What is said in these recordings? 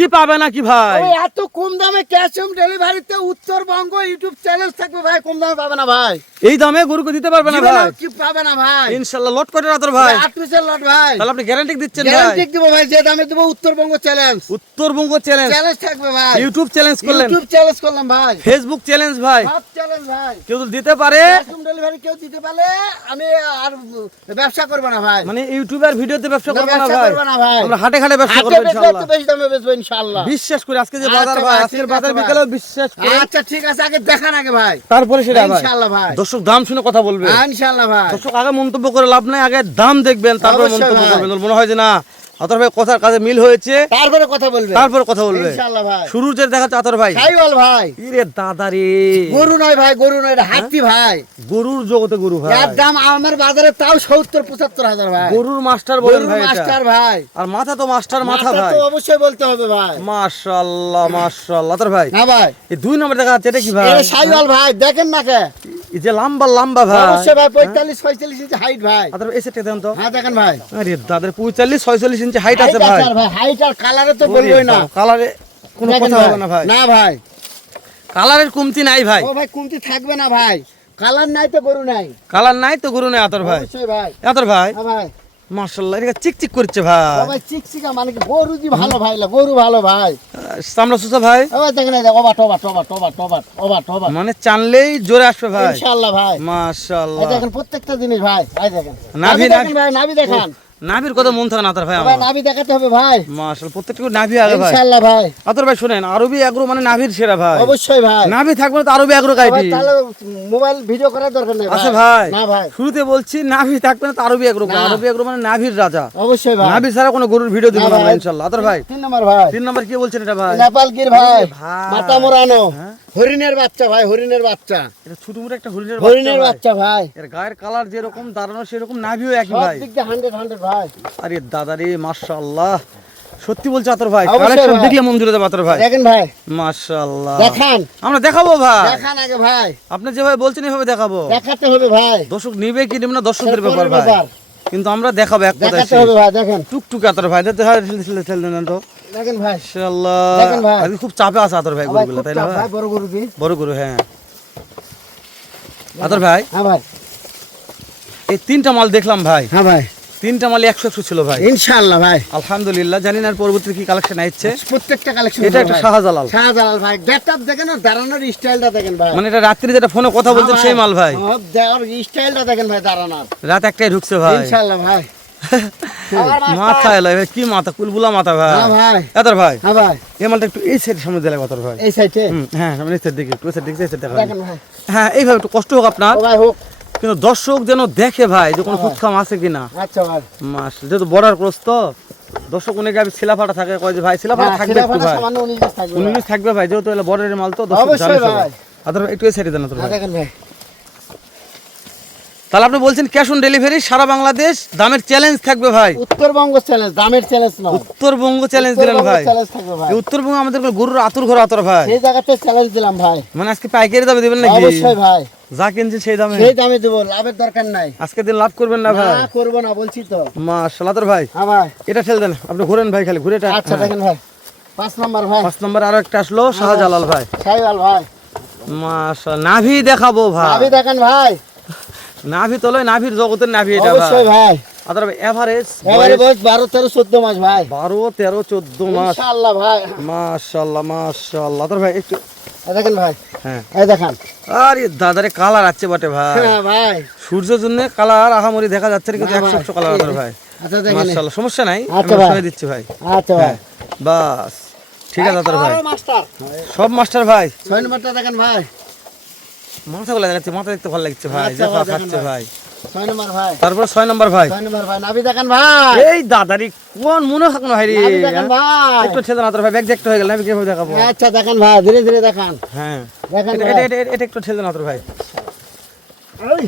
কি পাবে না কি ভাই? এত কম দামে ক্যাশ অন ডেলিভারিতে উত্তরবঙ্গ ইউটিউব চ্যানেল থাকবে ভাই, কম দামে পাবে না ভাই। এই দামে গরুকে দিতে পারবে না ভাই? কি পাবে না ভাই, ইনশাআল্লাহ। লট করে রাতর ভাই, 8 পিসের লট ভাই। তাহলে আপনি গ্যারান্টি দিচ্ছেন ভাই? গ্যারান্টি দেব ভাই, যে দামে দেব উত্তরবঙ্গ চ্যালেঞ্জ। উত্তরবঙ্গ চ্যালেঞ্জ থাকবে ভাই। ইউটিউব চ্যালেঞ্জ করলেন, ইউটিউব চ্যালেঞ্জ করলাম ভাই, ফেসবুক চ্যালেঞ্জ ভাই, সব চ্যালেঞ্জ ভাই। কেউ দিতে পারে ক্যাশ অন ডেলিভারি কেউ দিতে পারলে আমি আর ব্যবসা করব না ভাই। মানে ইউটিউবের ভিডিওতে ব্যবসা করব না ভাই, ভাই আমরা হাটে ঘাটে ব্যবসা করব ইনশাআল্লাহ। বেশি দামে বেচবো ইনশাআল্লাহ। বিশ্বাস করে আজকে যে বাজার ভাই, আজকের বাজার বিকেলেও বিশ্বাস করে। আচ্ছা ঠিক আছে, আগে দেখান আগে ভাই, তারপরে সেটা ভাই ইনশাআল্লাহ ভাই। দর্শক দাম শুনে কথা বলবে ইনশাআল্লাহ ভাই। দর্শক আগে মন্তব্য করে লাভ নাই, আগে দাম দেখবেন তারপর মন্তব্য করবেন। মনে হয় যে না আতর ভাই কথার কাজে মিল হয়েছে, তারপরে কথা বলবে, তারপর কথা বলবে ইনশাআল্লাহ ভাই। শুরু যে দেখাচ্ছে আতর ভাই, সাইওয়াল ভাই। ইরে দাদা রে, গরু নয় ভাই, গরু নয়, এটা হাতি ভাই। গরুর জগতে গরু ভাই, এর দাম আমার বাজারে তাও 70-75 হাজার ভাই। গরুর মাস্টার বলেন ভাই, এটা মাস্টার ভাই। আর মাথা তো মাস্টার মাথা ভাই, তো অবশ্যই বলতে হবে ভাই। মাশাআল্লাহ মাশাআল্লাহ। আতর ভাই না ভাই, এই 2 নম্বর দেখা যাচ্ছে, এটা কি ভাই? এটা সাইওয়াল ভাই, দেখেন না কে, এই যে লম্বা লম্বা ভাই, অবশ্যই ভাই 45-46 ইঞ্চি হাইট ভাই। আতর এই সেটটা দেন তো। হ্যাঁ দেখেন ভাই, আরে দাদার 45-46 ইঞ্চি হাইট আছে ভাই। হাইট আর কালারে তো বলবোই না, কালারে কোনো কথা হবে না ভাই, না ভাই, কালারের কমতি নাই ভাই। ও ভাই কমতি থাকবে না ভাই, কালার নাই তো গরু নাই, কালার নাই তো গরু নাই আতর ভাই। অবশ্যই ভাই। আতর ভাই হ্যাঁ ভাই, মাশাআল্লাহ, এটা চিকচিক করছে ভাই, ও ভাই চিকচিকা মানে কি, গরু জি ভালো ভাই, গরু ভালো ভাই। চামড়া সুসা ভাই, ও ভাই দেখেন, ওবা টোবা টোবা টোবা টোবা ওবা টোবা, মানে চানলেই জোরে আসবে ভাই ইনশাআল্লাহ ভাই। মাশাআল্লাহ। এই দেখেন প্রত্যেকটা জিনিস ভাই, এই দেখেন নাভি দেখেন ভাই, নাভি দেখান নাভির কথা মন থাকে না আতর ভাই ভাই, আমার, নাভি দেখাতে হবে ভাই, মাশাআল্লাহ প্রত্যেকটা নাভি আগে ভাই ইনশাআল্লাহ ভাই। আতর ভাই শুনেন, আরবি এগ্রো মানে নাভির সেরা ভাই, অবশ্যই ভাই। নাভি থাকবে না তো আরবি এগ্রো ভাই গাইবি তাহলে মোবাইল ভিডিও করার দরকার নেই আছে ভাই। না ভাই, শুরুতে বলছি নাভি থাকবে না তো আরবি এগ্রো, না। আরবি এগ্রো মানে নাভির রাজা, অবশ্যই ভাই। নাভি ছাড়া কোনো গরুর ভিডিও দিব না না ভাই। ইনশাআল্লাহ। আতর ভাই 3 নম্বর ভাই, 3 নম্বর কি বলছেন এটা ভাই? নেপাল গির ভাই, ভাই। মাথা মোড়ানো হ্যাঁ? হরিণের বাচ্চা ভাই, হরিণের বাচ্চা, এটা ছোট মোটো একটা হরিণের হরিণের বাচ্চা বাচ্চা ভাই। ভাই, এর গায়ের কালার যেরকম দাঁড়ানো সেরকম নাভিও একই সব ভাই। দিক দিয়ে 100 ভাই। আরে দাদা রে মাশাআল্লাহ, সত্যি বলছে আতর ভাই, অবশ্যই কালেকশন ভাই। দেখলে মন জুড়ে যাবে আতর ভাই, দেখেন ভাই, মাশাআল্লাহ। দেখান আমরা দেখাবো ভাই, দেখান আগে ভাই, আপনি যেভাবে বলছেন এভাবে দেখাবো। দেখাতে হবে ভাই, দর্শক নিবে কি নিবে না দর্শকদের ব্যাপার পরের ভাই, ব্যাপার। কিন্তু আমরা দেখাবো এক কথায় দেখাতে হবে ভাই, দেখেন টুকটুক আতর ভাই, দেখতে হয় ঠেলে দেন তো দেখেন ভাই, মাশাআল্লাহ। দেখেন ভাই। আজকে খুব চাপে আছে আতর ভাই ভাই গরুগুলো, খুব তাই না চাপ ভাই? ভাই, বড় গরু দি। বড় গরু হ্যাঁ। আতর ভাই হ্যাঁ ভাই, এই 3টা মাল দেখলাম ভাই, হ্যাঁ ভাই, 3টা মাল 100 ছিল ভাই, ইনশাআল্লাহ ভাই। আলহামদুলিল্লাহ। জানি না আর পরবর্তীতে কি কালেকশন আসছে। প্রত্যেকটা কালেকশন এটা একটা শাহজালাল, শাহজালাল ভাই, গেটআপ দেখেন আর দাঁড়ানোর স্টাইলটা দেখেন ভাই, মানে এটা রাত্রি যেটা ফোনে কথা বলছেন সেই মাল ভাই, আর স্টাইলটা দেখেন ভাই দাঁড়ানোর, রাত একটাই ঢুকছে ভাই ইনশাআল্লাহ ভাই। মাথা এলো ভাই, কি মাথা কুলবুলা মাথা ভাই। হ্যাঁ ভাই, আতর ভাই হ্যাঁ ভাই, এই মালটা একটু এই সাইডের সামনে দিলে আতর ভাই, এই সাইডে হ্যাঁ সামনে এই সাইড দিকে একটু, এই সাইড দিকে, এই সাইড দেখা দেখেন ভাই, হ্যাঁ এইভাবে একটু কষ্ট হোক আপনার, ও ভাই হোক, কিন্তু দর্শক যেন দেখে ভাই যে কোনো খুদখাম আছে কিনা। আচ্ছা ভাই, মাস যেহেতু বর্ডার ক্রস তো দর্শক অনেকে আমি শিলাফাটা থাকে, কয় যে ভাই শিলাফাটা থাকবে একটু ভাই, সামান্য 19 থাকবে ভাই। 19 থাকবে ভাই, যেহেতু এলো বর্ডারের মাল তো দর্শক অবশ্যই জানে ভাই। সবাই। আতর ভাই একটু এই সাইডে দেন আতর ভাই। দেখেন ভাই, তাহলে আপনি বলছেন ক্যাশ অন ডেলিভারি সারা বাংলাদেশ, দামের চ্যালেঞ্জ থাকবে ভাই, উত্তরবঙ্গ চ্যালেঞ্জ, দামের চ্যালেঞ্জ না, উত্তরবঙ্গ চ্যালেঞ্জ দিলেন ভাই। চ্যালেঞ্জ থাকবে ভাই, এই উত্তরবঙ্গ আমাদের গরুর আতুর ঘর আতর ভাই, সেই জায়গাতে চ্যালেঞ্জ দিলাম ভাই, মানে আজকে পাইকারি দামে দিবেন নাকি? অবশ্যই ভাই, যা কিনছেন সেই দামে সেই দামে দেব, লাভের দরকার নাই, আজকে দিন লাভ করবেন না ভাই। না করব না বলছি তো। মাশাআল্লাহ আতর ভাই হ্যাঁ ভাই, এটা ঠেল দেন, আপনি ঘুরেন ভাই, খালি ঘুরে এটা। আচ্ছা দেখেন ভাই, 5 নাম্বার ভাই, 5 নম্বর আরো একটা আসলো শাহজালাল ভাই, শাহজালাল ভাই, মাশাআল্লাহ। নাভি দেখাবো ভাই, নাভি দেখেন ভাই, নাভি তলয় নাভির জগতের নাভি এটা অবশ্যই ভাই। ভাই, আতর ভাই এভারেজ এবারে বয়স 12 13 14 মাস ভাই, 12 13 14 মাস, ইনশাআল্লাহ ভাই। মাশাআল্লাহ মাশাআল্লাহ। আতর ভাই একটু এই দেখেন ভাই, হ্যাঁ, এই দেখেন, আরে দাদারে কালার আছে বটে ভাই, হ্যাঁ ভাই, সূর্যের জন্য কালার আহামরি দেখা যাচ্ছে না, কিন্তু না 100 কালার আতর ভাই, আচ্ছা দেখেন, মাশাআল্লাহ। সমস্যা নাই, আচ্ছা আমি ভাই। সময় দিচ্ছি ভাই, আচ্ছা ভাই, বাস ঠিক আছে আতর ভাই। মাস্টার সব মাস্টার ভাই, 6 নম্বরটা দেখেন ভাই, মাথাগুলো দেখাচ্ছে, মাথা দেখতে ভালো লাগছে ভাই, আচ্ছা যে ভাই, খাচ্ছে দেখেন ভাই। 6 নম্বর ভাই, তারপর 6 নম্বর ভাই, 6 নম্বর ভাই, নাভি দেখেন ভাই, এই দাদারি কোন মনে থাক না ভাই রে, নাভি দেখেন ভাই, একটু ছেদন আতর ভাই, ব্যাগ দেখতে হয়ে গেল, আমি কিভাবে দেখাবো? আচ্ছা দেখেন ভাই, ধীরে ধীরে দেখান, হ্যাঁ দেখেন এটা ভাই, এটা এটা- এটা একটু ছেদন আতর ভাই, এই,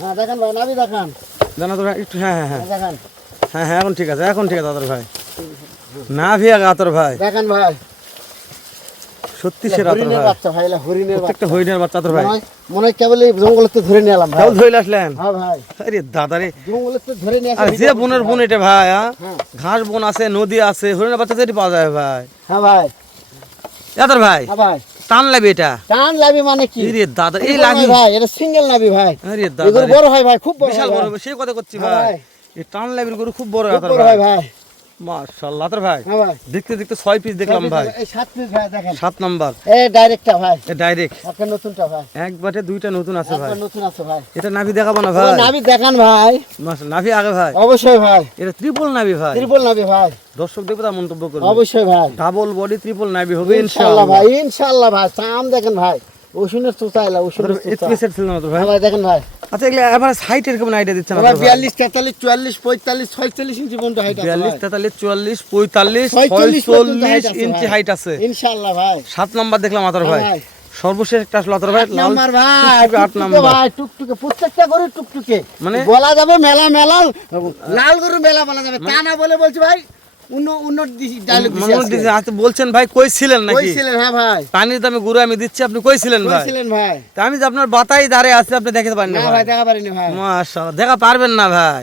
হ্যাঁ দেখেন ভাই, নাভি দেখান, জানা তো ভাই একটু, হ্যাঁ হ্যাঁ হ্যাঁ দেখেন, হ্যাঁ হ্যাঁ এখন ঠিক আছে, এখন ঠিক আছে আতর ভাই, না ভিয়া আতর ভাই, দেখেন ভাই, সত্যি সেরা আতর হরিণের ভাই। বাচ্চা ভাই, এলা হরিণের প্রত্যেকটা বাচ্চা। হরিণের বাচ্চা আতর ভাই। মনে হয় কেবল এই জঙ্গলেতে ধরে নিয়ে এলাম ভাই। কেউ ধরে আসলেন? হ্যাঁ ভাই, আরে দাদা রে, জঙ্গলেতে ধরে নিয়ে আর আসে যে বনের বোন এটা ভাই, হ্যাঁ। ঘাস বন আছে, নদী আছে, হরিণের বাচ্চা যেটি পাওয়া যায় ভাই। হ্যাঁ ভাই, আতর ভাই হ্যাঁ ভাই। টান লাগবে এটা। টান লাভি মানে কি? আরে দাদা এই এগুলো লাগি, নয় ভাই, এটা সিঙ্গেল নাবি ভাই। আরে দাদা এগুলো রে, বড় হয় ভাই, খুব বড় বিশাল হয় বড় ভাই। সেই কথা করছি হ্যাঁ ভাই। ভাই, এই টান লাইব্রেরি গরু খুব বড় খুব আতর বড় ভাই। হয় ভাই। মাশাআল্লাহ আতর ভাই, হ্যাঁ ভাই, দেখতে দেখতে 6 পিস দেখলাম ভাই। এই 7 পিস ভাই দেখেন। 7 নাম্বার এই ডাইরেক্টটা ভাই, এ ডাইরেক্ট একটা নতুনটা ভাই, এক বাটে দুইটা নতুন আছে ভাই। একটা নতুন আছে ভাই। এটা নাভি দেখাবো না ও ভাই? নাবি দেখান ভাই, মাশাআল্লাহ নাভি আগে ভাই। অবশ্যই ভাই। এটা ট্রিপল নাভি ভাই। ত্রিপল নাবি ভাই, দর্শক দেখবে তা মন্তব্য করবে। অবশ্যই ভাই। ডাবল বডি ট্রিপল নাভি হবে ইনশাআল্লাহ ইনশাআল্লাহ ভাই, ইনশাআল্লাহ ভাই। চাম দেখেন ভাই, ওষুনের চুচাইলা, ওষুনের চুচা। স্পেশাল ছিল না তো ভাই। হ্যাঁ ভাই, দেখেন ভাই। আচ্ছা এগুলা এবারে হাইট এর কেমন আইডিয়া দিচ্ছেন ভাই আপনারা? 42, 43, 44, 45, 46 ইঞ্চি পর্যন্ত হাইট আছে 42 ভাই। 43 44 45 46 পর্যন্ত height 46 আছে ইঞ্চি ভাই। হাইট আছে। ইনশাআল্লাহ ভাই। 7 নাম্বার দেখলাম আতর হ্যাঁ ভাই। ভাই। সর্বশেষ একটা আসলো আতর ভাই, লাল নাম্বার ভাই, টুকটুকে 8 টুকটুকে নাম্বার। ভাই, টুকটুকে প্রত্যেকটা গরু টুকটুকে। মানে? বলা যাবে মেলা মেলা, লাল গরু মেলা বলা যাবে। তা না বলে বলছি ভাই, উন্নত ডায়লগ মনে দিছে আচ্ছা বলছেন ভাই কই ছিলেন নাকি? কইছিলেন? হ্যাঁ ভাই, পানির দামে গরু আমি দিচ্ছি, আপনি কই ছিলেন ভাই? কইছিলেন ভাই। তা আমি যে আপনার বাতাই দাঁড়ে আছে আপনি দেখতে পারেন না না ভাই, ভাই। দেখা পারিনি ভাই। মাশাআল্লাহ দেখা পারবেন না ভাই।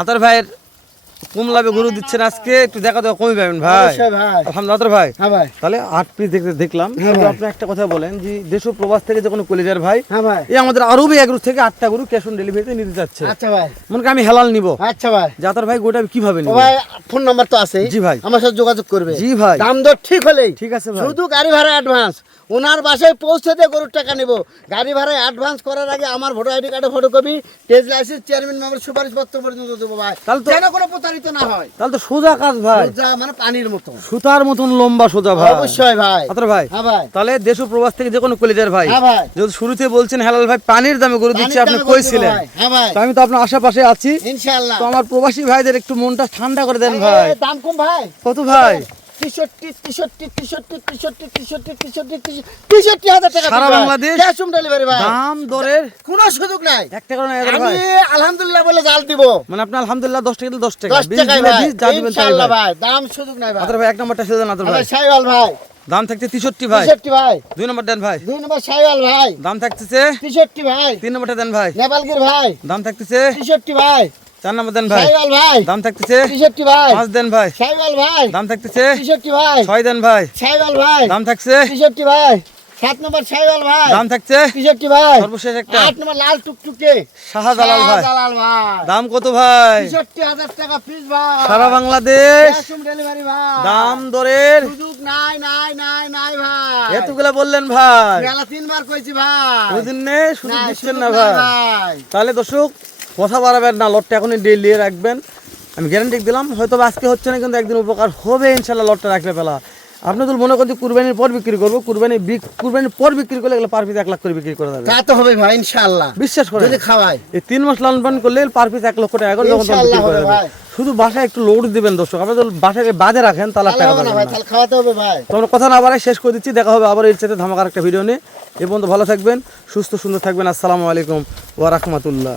আতর ভাইয়ের কম লাভে গরু দিচ্ছেন আজকে, একটু দেখা দেওয়া কমই পাবেন ভাই। অবশ্যই ভাই। আলহামদুলিল্লাহ আতর ভাই। হ্যাঁ ভাই, তাহলে 8 পিস দেখলাম। হ্যাঁ তবে ভাই। আপনি একটা কথা বলেন যে দেশ ও প্রবাস থেকে যে কোনো কলিজার ভাই হ্যাঁ ভাই। এই আমাদের আরবি এগ্রো থেকে 8টা গরু ক্যাশ অন ডেলিভারিতে নিতে যাচ্ছে। আচ্ছা ভাই, মনে করেন আমি হেলাল নিব, আচ্ছা ভাই। জাতার ভাই গোটা কিভাবে ও নিব? ভাই, ফোন নাম্বার তো আছে। জি ভাই। আমার সাথে যোগাযোগ করবে। জি ভাই। দাম দর ঠিক হলেই, ঠিক আছে ভাই। শুধু গাড়ি ভাড়া অ্যাডভান্স। ওনার বাসায় পৌঁছে দিয়ে গরুর টাকা নেব। গাড়ি ভাড়ায় অ্যাডভান্স করার আগে আমার ভোটার আইডি কার্ডের photocopy, test licence, chairman member সুপারিশ পত্র পর্যন্ত দেবো ভাই। তাহলে তো- যেন কোনো প্রতারিত না হয়। তাহলে তো সোজা কাজ ভাই, যা মানে পানির মতো। সুতার মতন লম্বা সোজা ভাই। অবশ্যই ভাই। আতর ভাই হ্যাঁ ভাই। তাহলে দেশ ও প্রবাস থেকে যে কোনো কলিজার ভাই হ্যাঁ ভাই। যদি শুরুতে বলছেন হেলাল ভাই পানির দামে গরু দিচ্ছি, পানির আপনি দামে কই গরু দেবো ছিলেন? ভাই। হ্যাঁ ভাই, তো আমি তো আপনার আশেপাশে আছি, ইনশাআল্লাহ। তো আমার প্রবাসী ভাইদের একটু মনটা ঠান্ডা করে দেন ভাই। এই, দাম কম ভাই। কত ভাই? 63,000 টাকা সারা ভাই। বাংলাদেশ? Cash on delivery ভাই। দাম দরের কোনো সুযোগ নাই। একটা কারণে আতর আমি ভাই, আলহামদুলিল্লাহ বলে জাল দিব। মানে আপনি আলহামদুলিল্লাহ 10 টাকা দিলে 10 টাকা, 10 20 টাকায় দিলে ভাই, 20, যা দিবেন তাই ইনশাআল্লাহ ভাই। ভাই। দাম সুযোগ নাই ভাই। আতর ভাই এক নম্বরটা সেজন আতর ভাই, ভাই সাইওয়াল ভাই, দাম থাকছে 63 ভাই। 63 ভাই। 2 নম্বর দেন ভাই, 2 নম্বর সাইওয়াল ভাই, দাম থাকতেছে 63 ভাই। 3 নম্বরটা দেন ভাই, নেপালগির ভাই, দাম থাকতেছে 63 ভাই। 4 নম্বর দেন ভাই, সাইওয়াল ভাই, দাম থাকতেছে 63 ভাই। 5 দেন ভাই, সাইওয়াল ভাই, দাম থাকতেছে 63 ভাই। 6 দেন ভাই, সাইওয়াল ভাই, দাম থাকছে 63 ভাই। 7 নম্বর সাইওয়াল ভাই, দাম থাকছে 63 ভাই। সর্বশেষ একটা 8 নম্বর লাল টুকটুকে শাহজালাল ভাই, শাহজালাল ভাই, দাম কত ভাই? 63,000 টাকা পিস ভাই। সারা বাংলাদেশ Cash on delivery ভাই। দাম দরের সুযোগ নাই নাই নাই নাই ভাই। এতগুলা বললেন ভাই, মেলা 3 বার কইছি ভাই। বুঝলেন সুযোগ নাই, দিচ্ছেন সুযোগ না নাই ভাই। তাহলে দর্শক কথা বাড়াবেন না, লটটা এখনই ডেলিয়ে রাখবেন, আমি গ্যারান্টি দিলাম। হয়তো বা আজকে হচ্ছে না, কিন্তু একদিন উপকার হবে ইনশাল্লাহ লটটা রাখলে পেলা। আপনি তো মনে করেন যে কুরবানির পর বিক্রি করবো, কুরবানির পর বিক্রি করলে এগুলো পার পিস 1 লাখ করে বিক্রি করা যাবে, তা তো হবে ভাই ইনশাআল্লাহ। বিশ্বাস করেন। যদি খাওয়াই এই 3 মাস লালন পালন করলে পার পিস 1 লক্ষ টাকা করে যখন তখন ইনশাআল্লাহ বিক্রি করা হবে যাবে। ভাই। শুধু বাসায় একটু লোড দিবেন দর্শক, আপনি তো বাসাকে বাজে রাখেন তাহলে আর তাহলে টাকা হবে না পাবেন ভাই, না। তাহলে খাওয়াতে হবে ভাই। তো আমরা কথা না বাড়াই শেষ করে দিচ্ছি, দেখা হবে আবার এর সাথে ধামাকার একটা ভিডিও নিয়ে। এ পর্যন্ত ভালো থাকবেন, সুস্থ সুন্দর থাকবেন। আসসালামু আলাইকুম ওয়া রাহমাতুল্লাহ।